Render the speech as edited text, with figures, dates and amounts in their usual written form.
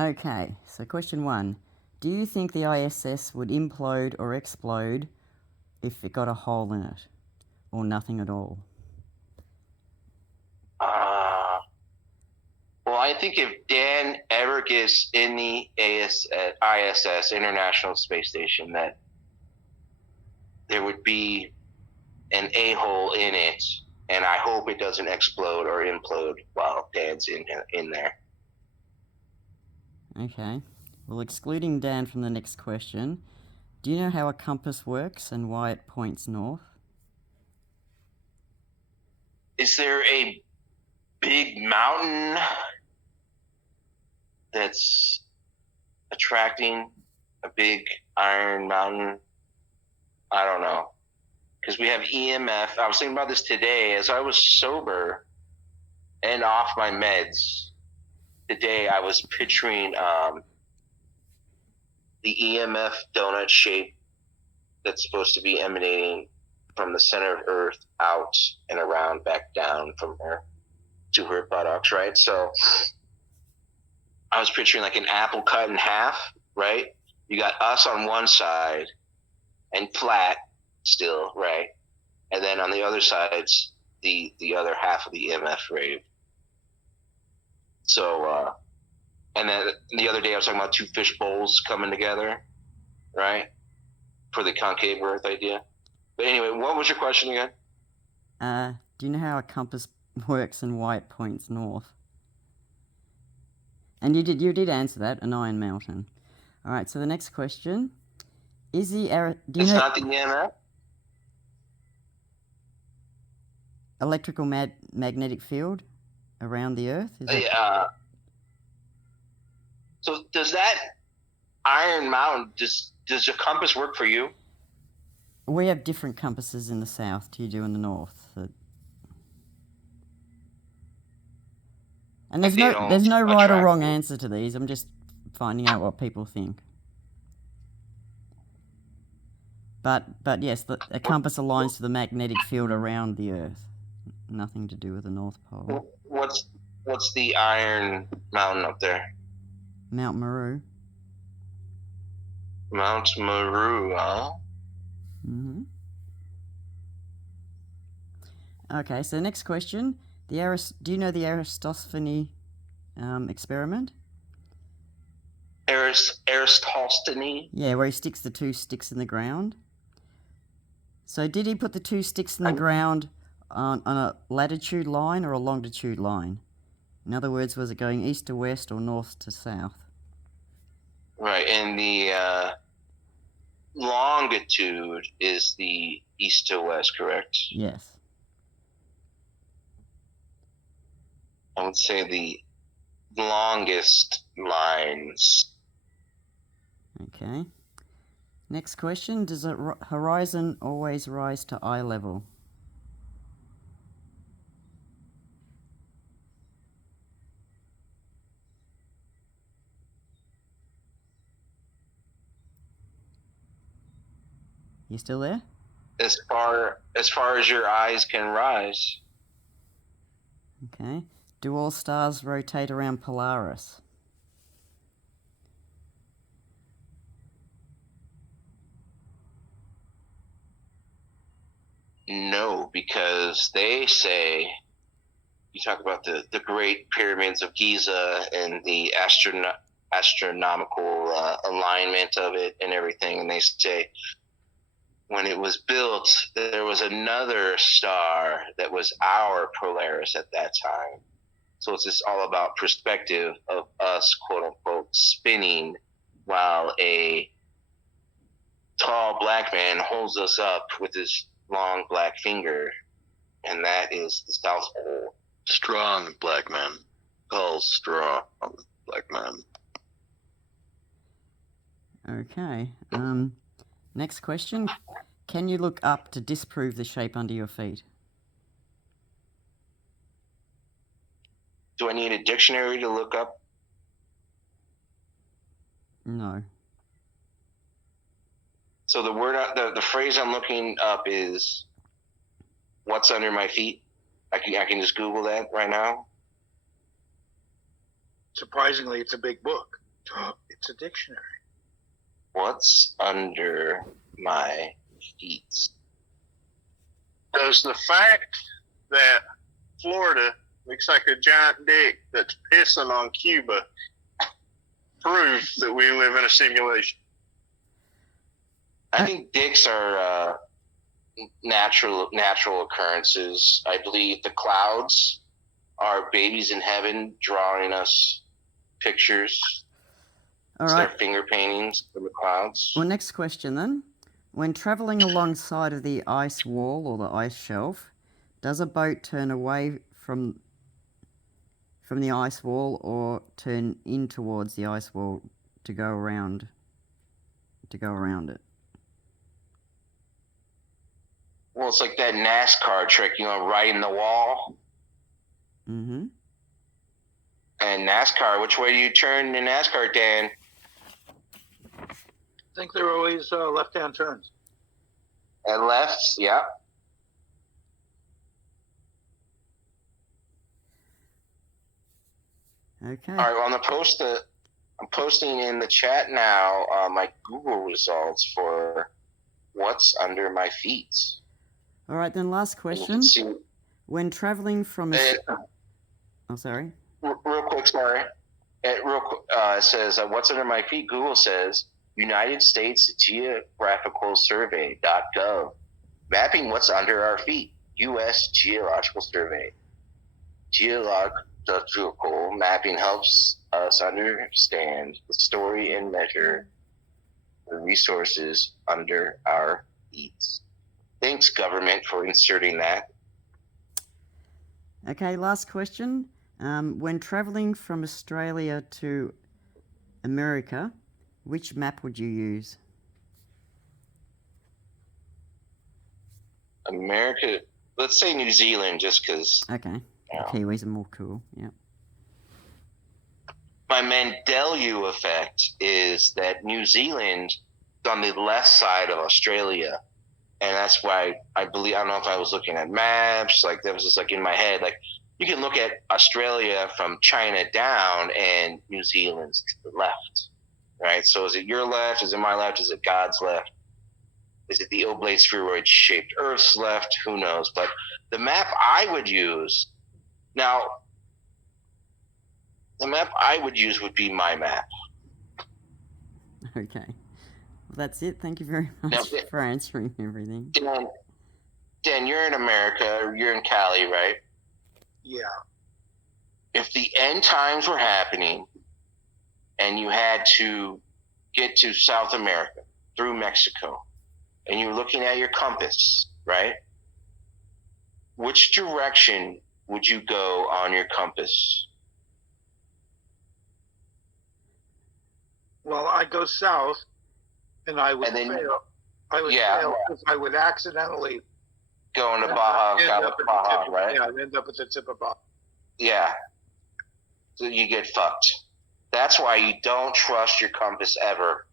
Okay, so question 1. Do you think the ISS would implode or explode if it got a hole in it? Or nothing at all? Well, I think if Dan ever gets in the ISS, International Space Station, that there would be an a-hole in it, and I hope it doesn't explode or implode while Dan's in there. Okay. Well, excluding Dan from the next question, do you know how a compass works and why it points north? Is there a big mountain that's attracting a big iron mountain? I don't know. Because we have EMF. I was thinking about this today as I was sober and off my meds. Today I was picturing the EMF donut shape that's supposed to be emanating from the center of Earth out and around back down from her to her buttocks, right? So I was picturing like an apple cut in half, right? You got us on one side and flat still, right? And then on the other side's the other half of the EMF wave. So and then the other day I was talking about two fish bowls coming together, right? For the concave Earth idea. But anyway, what was your question again? Do you know how a compass works and why it points north? And you did answer that, an iron mountain. All right. So the next question is the It's not the EMF. electrical magnetic field around the Earth? So does that iron mountain does your compass work for you? We have different compasses in the south to you do in the north. And there's no right or wrong answer to these. I'm just finding out what people think. But yes, a compass aligns to the magnetic field around the Earth. Nothing to do with the North Pole. What's the iron mountain up there? Mount Meru. Mount Meru, huh? Mm-hmm. Okay, so next question. Do you know the Aristospheny experiment? Aristospheny? Yeah, where he sticks the two sticks in the ground. So did he put the two sticks in the ground on a latitude line or a longitude line? In other words, was it going east to west or north to south? Right, and the longitude is the east to west, correct? Yes. I would say the longest lines. Okay. Next question. Does a horizon always rise to eye level? You still there? As far as your eyes can rise. Okay. Do all stars rotate around Polaris? No, because they say, you talk about the great pyramids of Giza and the astronomical alignment of it and everything, and they say when it was built, there was another star that was our Polaris at that time. So it's just all about perspective of us, quote unquote, spinning while a tall black man holds us up with his long black finger, and that is the South Pole. Strong black man. Tall, strong black man. Okay. Next question. Can you look up to disprove the shape under your feet? Do I need a dictionary to look up? No. So the phrase I'm looking up is "What's under my feet?" I can just Google that right now. Surprisingly, it's a big book. It's a dictionary. What's under my feet? Does the fact that Florida looks like a giant dick that's pissing on Cuba prove that we live in a simulation? I think dicks are natural occurrences. I believe the clouds are babies in heaven drawing us pictures. All It's right. their finger paintings from the clouds. Well, next question then. When travelling alongside of the ice wall or the ice shelf, does a boat turn away from the ice wall or turn in towards the ice wall to go around it? Well, it's like that NASCAR trick, right in the wall. Mm-hmm. And NASCAR, which way do you turn in NASCAR, Dan? I think they're always left-hand turns. And left, yeah. Okay. All right, on the post, I'm posting in the chat now my Google results for what's under my feet. All right, then last And you question. can see, When travelling from a... Oh, sorry. real quick, sorry. It says, what's under my feet? Google says, United States Geographical Survey.gov. Mapping what's under our feet. U.S. Geological Survey. Geological mapping helps us understand the story and measure the resources under our feet. Thanks, government, for inserting that. Okay, last question. When travelling from Australia to America, which map would you use? America, let's say New Zealand, just because. Okay. Yeah. Kiwis are more cool, yeah. My Mandela effect is that New Zealand is on the left side of Australia. And that's why I believe, I don't know if I was looking at maps, like that was just like in my head, like you can look at Australia from China down and New Zealand's to the left, right? So is it your left? Is it my left? Is it God's left? Is it the oblate spheroid shaped Earth's left? Who knows? But the map I would use, now, the map I would use would be my map. Okay. Well, that's it. Thank you very much Now, for answering everything. Dan, you're in America, or you're in Cali, right? Yeah. If the end times were happening and you had to get to South America through Mexico and you're looking at your compass, right? Which direction would you go on your compass? Well, I'd go south, and I would fail. I would fail because I would accidentally go into Baja, Baja, right? Yeah, I'd end up at the tip of Baja. Yeah. So you get fucked. That's why you don't trust your compass ever.